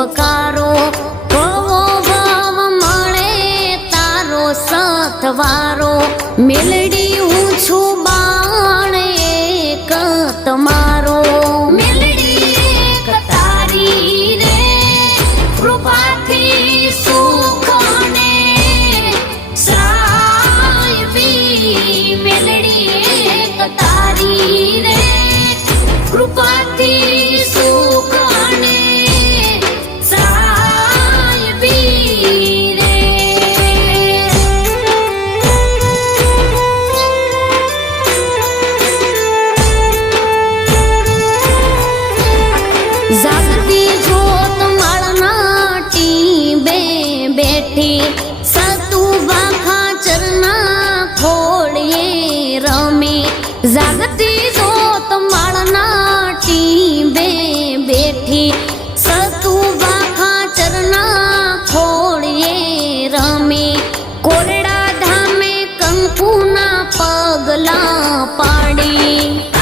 ઉપકારો કવો ભાવ મળે તારો સથવારો મેલડી હું છું બાણ એક તમારો મેલડી એક તારી રે કૃપાથી સુખ ને સાયવી મેલડી એક તારી રે કૃપાથી સુખ ને સાયવી રે જાગતી જોત માળના ટીંબે બેઠી સતુભા ખાચરના ખોળીએ રમે જાગતી જોત માળના ટીંબે બેઠી સતુભા ખાચરના ખોળીએ રમે કોરડા ધામે કંકુના પગલા પાડી